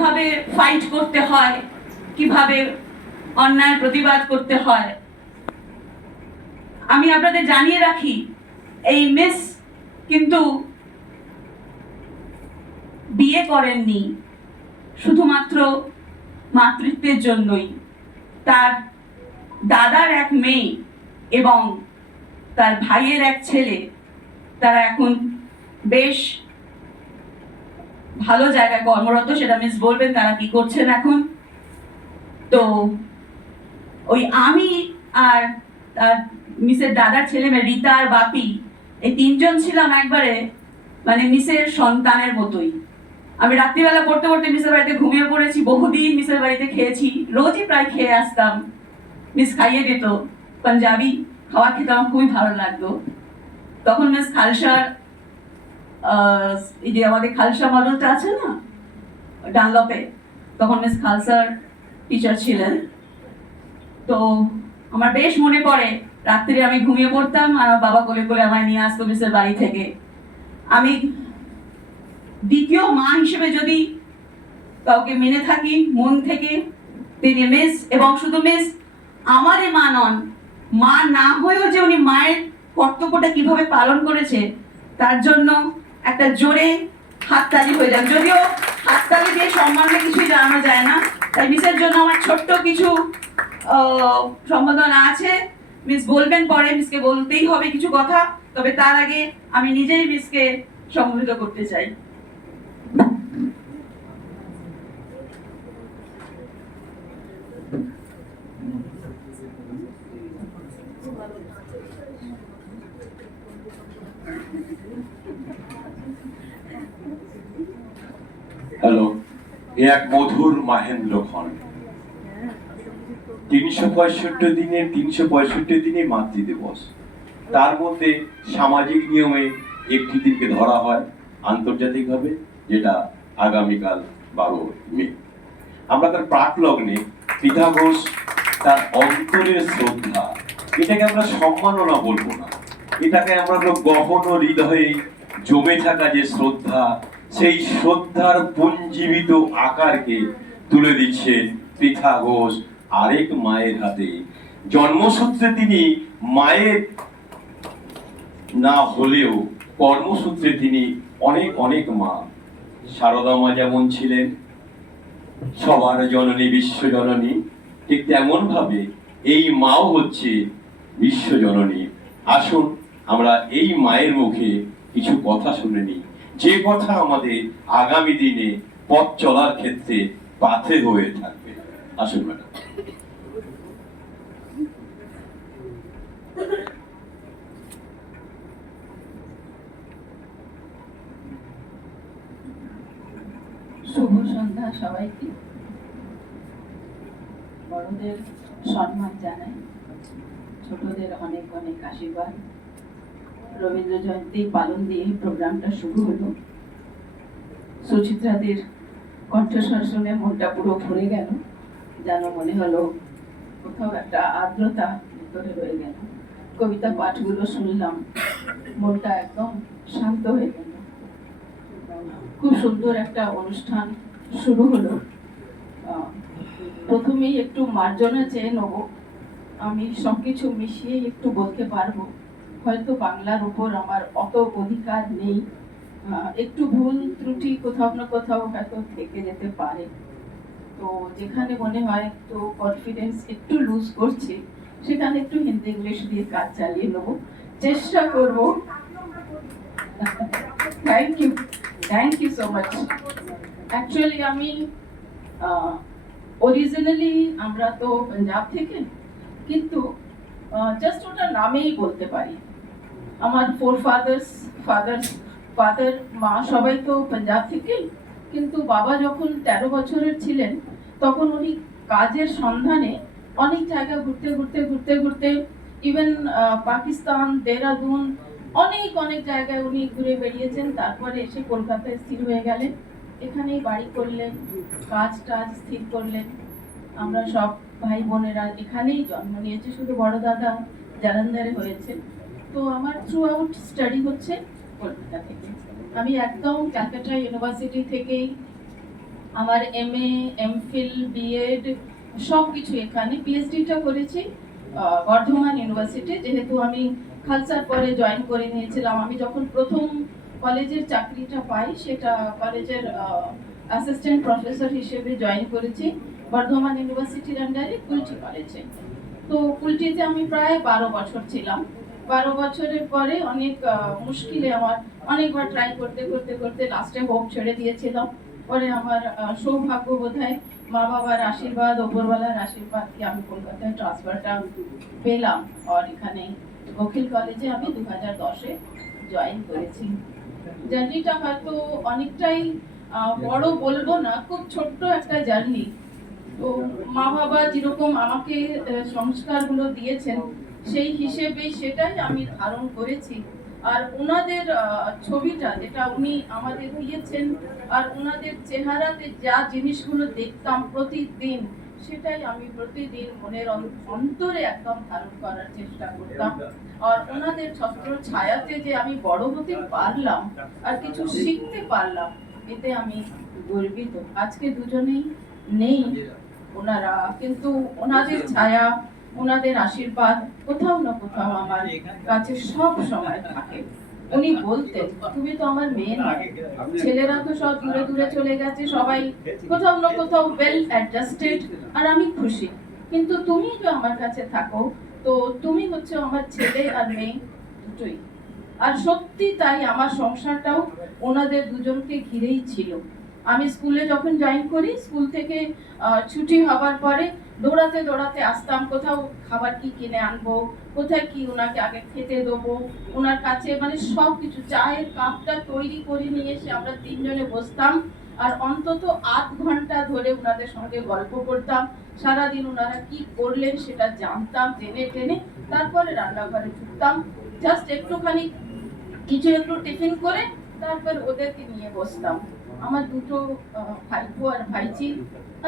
কীভাবে ফাইট করতে হয়, কীভাবে অন্যায় প্রতিবাদ করতে হয়। আমি আপনাদের জানিয়ে রাখি, এই মিস কিন্তু বিয়ে করেননি, শুধুমাত্র মাতৃত্বের জন্যই। তার দাদার এক মেয়ে এবং তার ভাইয়ের এক ছেলে, তারা এখন বেশ ভালো জায়গায় কর্মরত, সেটা মিস বলবেন তারা কি করছেন এখন? তো ওই আমি আর মিসের দাদার ছেলে মেয়ে রীতা আর বাপি, এই তিনজন ছিলাম একবারে মানে মিসের সন্তানের মতোই। আমি রাত্রিবেলা পড়তে পড়তে মিসের বাড়িতে ঘুমিয়ে পড়েছি, বহুদিন মিসের বাড়িতে খেয়েছি, রোজই প্রায় খেয়ে আসতাম। মিস খাইয়ে দিত, পাঞ্জাবি খাওয়া খেতে আমার খুবই ভালো লাগতো। তখন মিস খালসার এই যে আমাদের খালসা মডেলটা আছে না, ডানলপে, তখন মিস খালসার টিচার ছিলেন। তো আমার বেশ মনে পড়ে রাত্রিরে আমি ঘুমিয়ে পড়তাম আর আমার বাবা কোলে করে আমায় নিয়ে আসতো মিসের বাড়ি থেকে। আমি দ্বিতীয় মা হিসেবে যদি কাউকে মেনে থাকি, মন থেকে, তিনি মিস এবং শুধু মিস আমারই মা নন, মা না হয়েও যে উনি মায়ের কর্তব্যটা কীভাবে পালন করেছে, তার জন্য একটা জোরে হাততালি হয়ে যাক। যদিও হাততালি দিয়ে সম্মানটা কিছুই জানানো যায় না, তাই মিসের জন্য আমার ছোট্ট কিছু সম্বোধনা আছে। মিস বলবেন পরে, মিসকে বলতেই হবে কিছু কথা, তবে তার আগে আমি নিজেই মিসকে সম্বোধিত করতে চাই। হ্যালো, এক মধুর মাহেন্দ্র খন তিনশো পঁয়ষট্টি দিনে, তিনশো পঁয়ষট্টি দিনে মাতৃ দিবস। তার মধ্যে সামাজিক নিয়মে একটি দিনকে ধরা হয়, আন্তর্জাতিকভাবে, যেটা আগামীকাল বারো মে। আমরা তার প্রাক লগ্নে ঘোষ তার অন্তরের শ্রদ্ধা। এটাকে আমরা সম্মাননা বলব না। এটাকে আমরা গহন হৃদয়ে জমে থাকা যে শ্রদ্ধা, সেই শ্রদ্ধার পুঞ্জীবিত আকারকে তুলে দিচ্ছে পৃথা ঘোষ আরেক মায়ের হাতে। জন্মসূত্রে তিনি মায়ের না হলেও কর্মসূত্রে তিনি অনেক অনেক মা। সারদা মা যেমন ছিলেন, সবার জননী, বিশ্ব জননী ঠিক তেমন ভাবে এই মাও হচ্ছে বিশ্ব জননী। আসুন, আমরা এই মায়ের মুখে কিছু কথা শুনে নিই। যে কথা আমাদের আগামী দিনে পথ চলার ক্ষেত্রে পাথে হয়ে থাকবে। আসুন, ম্যাডাম। শুভ সন্ধ্যা সবাইকে। বড়দের সম্মান জানাই। ছোটদের অনেক অনেক আশীর্বাদ। রবীন্দ্র জয়ন্তী পালন দিয়ে প্রোগ্রামটা শুরু হলো। সুচিত্রাদের কণ্ঠস্বর শুনে মনটা পুরো ভরে গেল। যেন মনে হলো কোথাও একটা আর্দ্রতা ভিতরে রয়ে গেল। কবিতা পাঠগুলো শুনলাম, মনটা একদম শান্ত হয়ে গেল। খুব সুন্দর একটা অনুষ্ঠান শুরু হলো। প্রথমেই একটু মার্জনা চেয়ে নেব। আমি সবকিছু মিশিয়ে একটু বলতে পারব। হয়তো বাংলার উপর আমার অত অধিকার নেই। একটু ভুল ত্রুটি কোথাও না কোথাও হয়তো থেকে যেতে পারে। তো যেখানে মনে হয় একটু কনফিডেন্স একটু লুজ করছে, সেখানে একটু হিন্দি, ইংলিশ দিয়ে কাজ চালিয়ে নেব। চেষ্টা করব। Thank you thank you so much actually আমি অরিজিনালি আমরা তো পাঞ্জাব থেকে, কিন্তু জাস্ট ওটা নামেই বলতে পারি। আমার ফোর ফাদার্স ফাদার্স ফাদার মা সবাই তো পাঞ্জাব থেকেই কিন্তু বাবা যখন তেরো বছরের ছিলেন, তখন উনি কাজের সন্ধানে অনেক জায়গা ঘুরতে ঘুরতে ঘুরতে ঘুরতে ইভেন পাকিস্তান দেহরাদুন অনেক অনেক জায়গায় উনি ঘুরে বেরিয়েছেন তারপরে এসে কলকাতায় স্থির হয়ে গেলেন। এখানেই বাড়ি করলেন, কাজ টাজ স্থির করলেন। আমরা সব ভাই বোনেরা এখানেই জন্ম নিয়েছে, শুধু বড় দাদা জালান্ধারে হয়েছে। তো আমার থ্রু আউট স্টাডি হচ্ছে কলকাতা থেকে। আমি একদম ক্যালকাটা ইউনিভার্সিটি থেকেই আমার M A M Phil B Ed সব কিছু এখানে পিএইচডিটা করেছি বর্ধমান ইউনিভার্সিটি। যেহেতু আমি খালসার পরে জয়েন করে নিয়েছিলাম, আমি যখন প্রথম কলেজের চাকরিটা পাই, সেটা কলেজের অ্যাসিস্ট্যান্ট প্রফেসর হিসেবে জয়েন করেছি। বর্ধমান ইউনিভার্সিটির আন্ডারে কুলটি কলেজে তো কুলটিতে আমি প্রায় বারো বছর ছিলাম। বারো বছরের পরে অনেক মুশকিলে আমার অনেকবার ট্রাই করতে করতে করতে লাস্টে হোপ ছেড়ে দিয়েছিলাম। পরে আমার সৌভাগ্য বোধহয় মা বাবার আশীর্বাদ, ওপরওয়ালার আশীর্বাদ কি আমি কলকাতায় ট্রান্সফারটা পেলাম। আর এখানে অখিল কলেজে আমি দু হাজার দশে জয়েন করেছি। জার্নিটা হয়তো অনেকটাই বড় বলব না, খুব ছোট্ট একটা জার্নি। তো মা বাবা যেরকম আমাকে সংস্কারগুলো দিয়েছেন, সেই হিসেবে সেটাই আমি ধারণ করেছি। আর ওনাদের ছবিটা যেটা উনি আমাদের দিয়েছেন, আর ওনাদের চেহারাতে যা জিনিসগুলো দেখতাম প্রতিদিন সেটাই আমি প্রতিদিন মনের অন্তরে একদম ধারণ করার চেষ্টা করতাম। আর ওনাদের ছত্র ছায়াতে যে আমি বড় হতে পারলাম আর কিছু শিখতে পারলাম, এতে আমি গর্বিত। আজকে দুজনেই নেই ওনারা, কিন্তু ওনাদের ছায়া, ওনাদের আশীর্বাদ কোথাও না কোথাও আমার কাছে সব সময় থাকে। উনি বলতেন, তুমি তো আমার মেয়ে না ছেলেরা তো সব দূরে দূরে চলে গেছে, সবাই কোথাও না কোথাও ওয়েল অ্যাডজাস্টেড আর আমি খুশি। কিন্তু তুমি যে আমার কাছে থাকো, তো তুমি হচ্ছে আমার ছেলে আর মেয়ে দুটোই। আর সত্যি তাই আমার সংসারটাও ওনাদের দুজনকে ঘিরেই ছিল। আমি স্কুলে যখন জয়েন করি, স্কুল থেকে ছুটি হবার পরে দৌড়াতে দৌড়াতে আসতাম, কোথাও খাবার কি কিনে আনব, কোথায় কি ওনাকে আগে খেতে দেবো ওনার কাছে মানে সব কিছু চায়ের কাপটা তৈরি করে নিয়ে এসে আমরা তিনজনে বসতাম, আর অন্তত আধ ঘণ্টা ধরে ওনাদের সঙ্গে গল্প করতাম। সারাদিন ওনারা কি করলেন সেটা জানতাম, টেনে টেনে তারপরে রান্নাঘরে ঢুকতাম। জাস্ট একটুখানি কিছু একটু টিফিন করে তারপর ওদেরকে নিয়ে বসতাম। আমার দুটো ভাইপো আর ভাইচি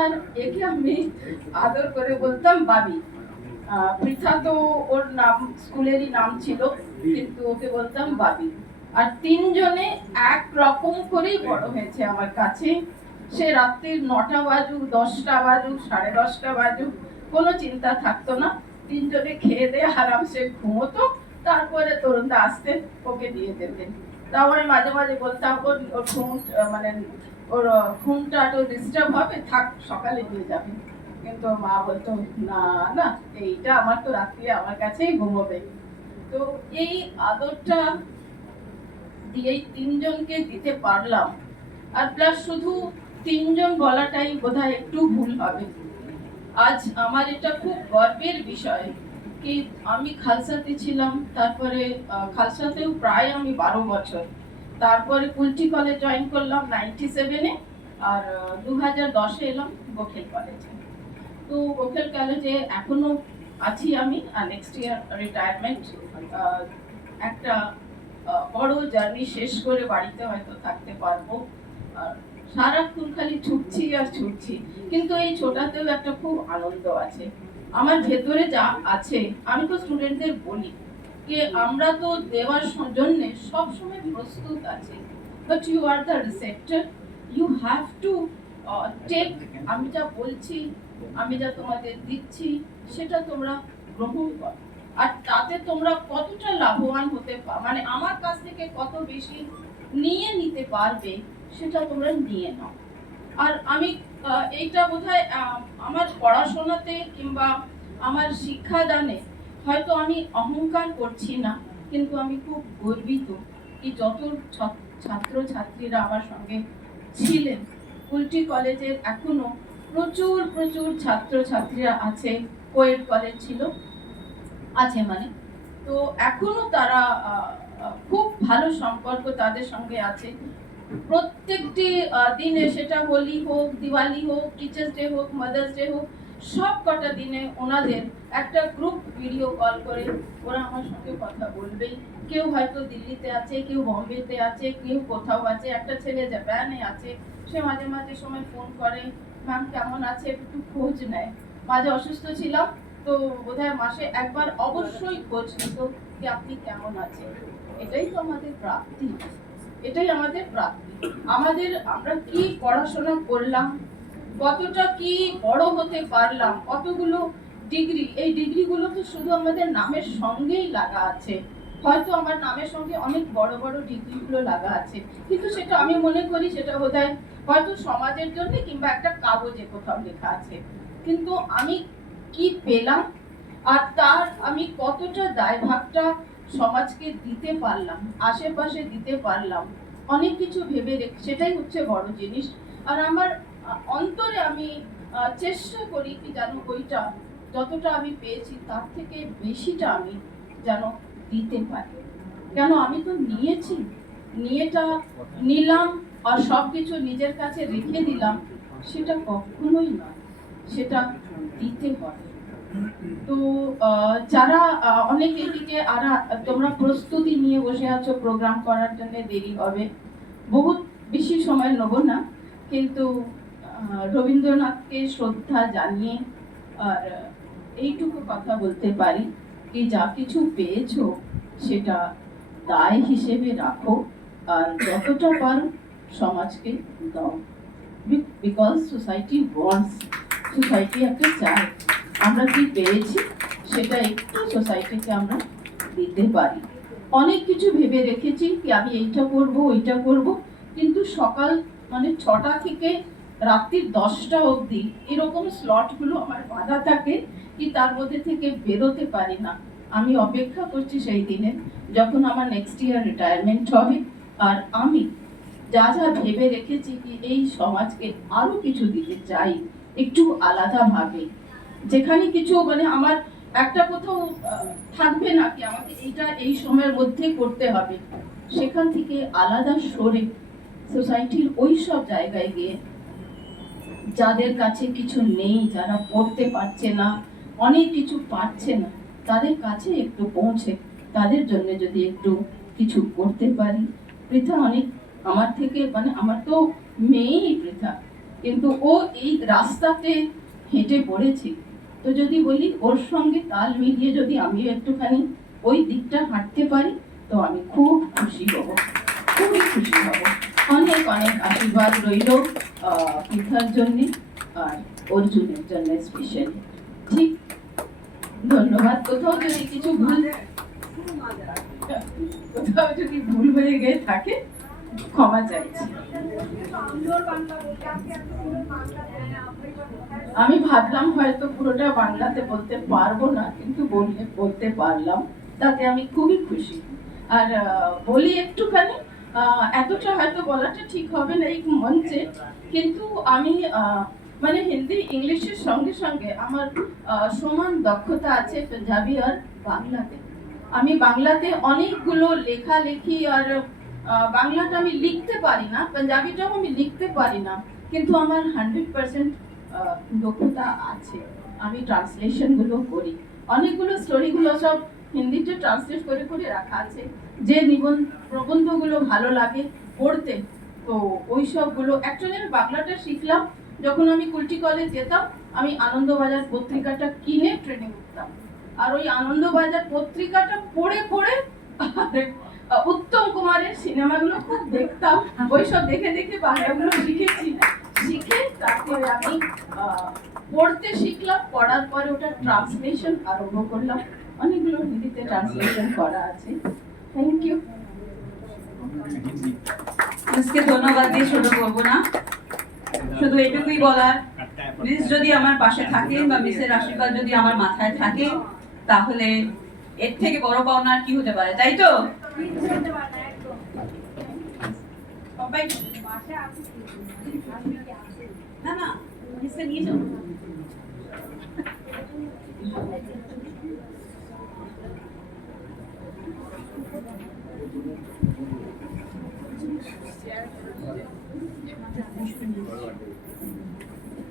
আর একে আমি আদর করে বলতাম বাবি। পৃথা তো ওর নাম, স্কুলেরই নাম ছিল, কিন্তু ওকে বলতাম বাবি। আর তিনজনে এক রকম করেই বড় হয়েছে আমার কাছে। সে রাত্রির নটা বাজুক, দশটা বাজুক, সাড়ে দশটা বাজুক, কোনো চিন্তা থাকতো না। তিনজনে খেয়ে দিয়ে আরামসে ঘুমোতো, তারপরে তরুণদা আসতেন ওকে দিয়ে দেবেন আমি মাঝে মাঝে বলতাম ওর ওর ঘুম মানে ওর ঘুমটা একটু ডিস্টার্ব হবে, থাক, সকালে দিয়ে যাবে। কিন্তু মা বলতো, না না, এইটা আমার তো রাত্রি, আমার কাছেই ঘুমোবে। তো এই আদরটা দিয়েই তিনজনকে দিতে পারলাম। আর প্লাস শুধু তিনজন বলাটাই বোধহয় একটু ভুল হবে। আজ আমার এটা খুব গর্বের বিষয়। কি আমি খালসাতে ছিলাম, তারপরে খালসাতেও প্রায় আমি বারো বছর। তারপরে কুলটি কলেজ জয়েন করলাম নাইনটি সেভেনে আর দু হাজার দশে এলাম বখেল কলেজে তো বখেল কলেজে এখনও আছি আমি, আর নেক্সট ইয়ার রিটায়ারমেন্ট একটা বড় জার্নি শেষ করে বাড়িতে হয়তো থাকতে পারব। আর সারাক্ষণ খালি ছুটছি আর ছুটছি। কিন্তু এই ছোটাতেও একটা খুব আনন্দ আছে। আমার ভেতরে যা আছে, আমি তো স্টুডেন্টদের বলি। যে আমরা তো দেওয়ার জন্য সব সময় প্রস্তুত আছি। But you are the receptor you have to take আমি যা বলছি, আমি যা তোমাদের দিচ্ছি, সেটা তোমরা গ্রহণ করো। আর তাতে তোমরা কতটা লাভবান হতে মানে আমার কাছ থেকে কত বেশি নিয়ে নিতে পারবে, সেটা তোমরা নিয়ে নাও। আর আমি এইটা বোধহয় আমার পড়াশোনাতে কিংবা আমার শিক্ষাদানে হয়তো আমি অহংকার করছি না, কিন্তু আমি খুব গর্বিত কি যত ছাত্র ছাত্রীরা আমার সঙ্গে ছিলেন। উল্টি কলেজের এখনও প্রচুর প্রচুর ছাত্র ছাত্রীরা আছে, কোয়েট কলেজ ছিল। আছে মানে। তো এখনও তারা খুব ভালো সম্পর্ক তাদের সঙ্গে আছে। প্রত্যেকটি দিনে সেটা হোলি হোক, দিওয়ালি হোক টিচার্স ডে হোক মাদার্স ডে হোক, সব কটা দিনে ওনাদের একটা গ্রুপ ভিডিও কল করে ওরা আমার সঙ্গে কথা বলবে কেউ হয়তো দিল্লিতে আছে, কেউ বম্বেতে আছে, কেউ কোথাও আছে, একটা ছেলে জাপানে আছে, সে মাঝে মাঝে সময় ফোন করে ম্যাম কেমন আছে? একটু খোঁজ নেয়। মাঝে অসুস্থ ছিলাম তো বোধহয় মাসে একবার অবশ্যই খোঁজ নিত যে আপনি কেমন আছেন। এটাই তো আমাদের প্রাপ্তি। এটাই আমাদের প্রাপ্তি। আমাদের আমরা কি পড়াশোনা করলাম, কতটা কি বড় হতে পারলাম, কতগুলো ডিগ্রি এই ডিগ্রিগুলো তো শুধু আমাদের নামের সঙ্গেই লাগা আছে। হয়তো আমার নামের সঙ্গে অনেক বড় বড় ডিগ্রিগুলো লাগা আছে, কিন্তু সেটা আমি মনে করি সেটা বোধ হয়তো সমাজের জন্য কিংবা একটা কাগজে কোথাও লেখা আছে। কিন্তু আমি কি পেলাম? আর তার আমি কতটা দায়ভাগটা সমাজকে দিতে পারলাম, আশেপাশে দিতে পারলাম, অনেক কিছু ভেবে রেখ, সেটাই হচ্ছে বড় জিনিস। আর আমার অন্তরে আমি চেষ্টা করি কি যেন ওইটা যতটা আমি পেয়েছি, তার থেকে বেশিটা আমি যেন দিতে পারি। কেন আমি তো নিয়েছি, নিয়েটা নিলাম আর সব কিছু নিজের কাছে রেখে দিলাম, সেটা কখনোই নয়, সেটা দিতে হবে। তো যারা অনেক এদিকে আর, তোমরা প্রস্তুতি নিয়ে বসে আছো প্রোগ্রাম করার জন্য, দেরি হবে। বহুত বেশি সময় নেব না, কিন্তু রবীন্দ্রনাথকে শ্রদ্ধা জানিয়ে, আর এইটুকু কথা বলতে পারি কি, যা কিছু পেয়েছ, সেটা দায় হিসেবে রাখো, আর যতটা পারো সমাজকে দাও। বিকজ সোসাইটি ওয়ান্টস সোসাইটি একটা চায়। আমরা কি পেয়েছি, সেটা একটু সোসাইটিকে আমরা দিতে পারি। অনেক কিছু ভেবে রেখেছি কি আমি এইটা করব, ওইটা করব, কিন্তু সকাল মানে ছটা থেকে রাত্রির দশটা অবধি এরকম স্লটগুলো আমার বাঁধা থাকে কি তার মধ্যে থেকে বেরোতে পারি না। আমি অপেক্ষা করছি সেই দিনে যখন আমার নেক্সট ইয়ার রিটায়ারমেন্ট হবে আর আমি যা যা ভেবে রেখেছি কি এই সমাজকে আরও কিছু দিতে চাই, একটু আলাদাভাবে। যেখানে কিছু মানে আমার একটা কোথাও থাকবে না কি আমাকে এইটা এই সময়ের মধ্যে করতে হবে। সেখান থেকে আলাদা সরে সোসাইটির ওই সব জায়গায় গিয়ে যাদের কাছে কিছু নেই, যারা পড়তে পারছে না, অনেক কিছু পারছে না, তাদের কাছে একটু পৌঁছে। তাদের জন্য যদি একটু কিছু করতে পারি। পৃথা অনেক আমার থেকে মানে আমার তো মেয়েই পৃথা, কিন্তু ও এই রাস্তাতে হেঁটে পড়েছে। তো যদি বলি, ওর সঙ্গে তাল মিলিয়ে যদি আমিও একটুখানি ওই দিকটা হাঁটতে পারি, তো আমি খুব খুশি হব খুবই খুশি হব। অনেক অনেক আশীর্বাদ রইল পৃথার জন্যে আর অর্জুনের জন্য স্পেশালি ঠিক, ধন্যবাদ। কোথাও যদি কিছু ভুল, কোথাও যদি ভুল হয়ে গিয়ে থাকে, ক্ষমা চাইছি। আমি ভাবলাম হয়তো পুরোটা বাংলাতে বলতে পারব না কিন্তু বললে বলতে পারলাম। তাতে আমি খুবই খুশি। আর বলি একটুখানি এতটা হয়তো বলাটা ঠিক হবে না এই মঞ্চে কিন্তু আমি মানে হিন্দি ইংলিশের সঙ্গে সঙ্গে আমার সমান দক্ষতা আছে পাঞ্জাবি আর বাংলাতে। আমি বাংলাতে অনেকগুলো লেখালেখি আর আহ, বাংলাটা আমি লিখতে পারি না পাঞ্জাবিটাও আমি লিখতে পারি না কিন্তু আমার হান্ড্রেড পার্সেন্ট দক্ষতা আছে। আমি ট্রান্সলেশনগুলো করি। অনেকগুলো স্টোরিগুলো সব হিন্দিতে ট্রান্সলেট করে করে রাখা আছে। যে নিবন্ধ প্রবন্ধগুলো ভালো লাগে পড়তে, তো ওই সবগুলো অ্যাকচুয়ালি আমি বাংলাটা শিখলাম, যখন আমি কুলটি কলেজ যেতাম, আমি আনন্দবাজার পত্রিকাটা কিনে ট্রেনে উঠতাম আর ওই আনন্দবাজার পত্রিকাটা পড়ে পড়ে উত্তম কুমারের সিনেমাগুলো খুব দেখতাম। ওই সব দেখে দেখে বাংলাগুলো শিখেছি। শিখে তারপরে আমি পড়তে শিখলাম পড়ার পরে ওটা ট্রান্সলেশন আরম্ভ করলাম। অনেকগুলো হিন্দিতে ট্রান্সলেশন করা আছে। থ্যাংক ইউ আজকে ধন্যবাদ দিয়ে ছোট করব না। শুধু এটুকুই বলার মিস যদি আমার পাশে থাকে বা মিসের আশীর্বাদ যদি আমার মাথায় থাকে তাহলে এর থেকে বড় পাওনা আর কি হতে পারে তাই তো? সবাই না না মিসকে নিয়ে যাও।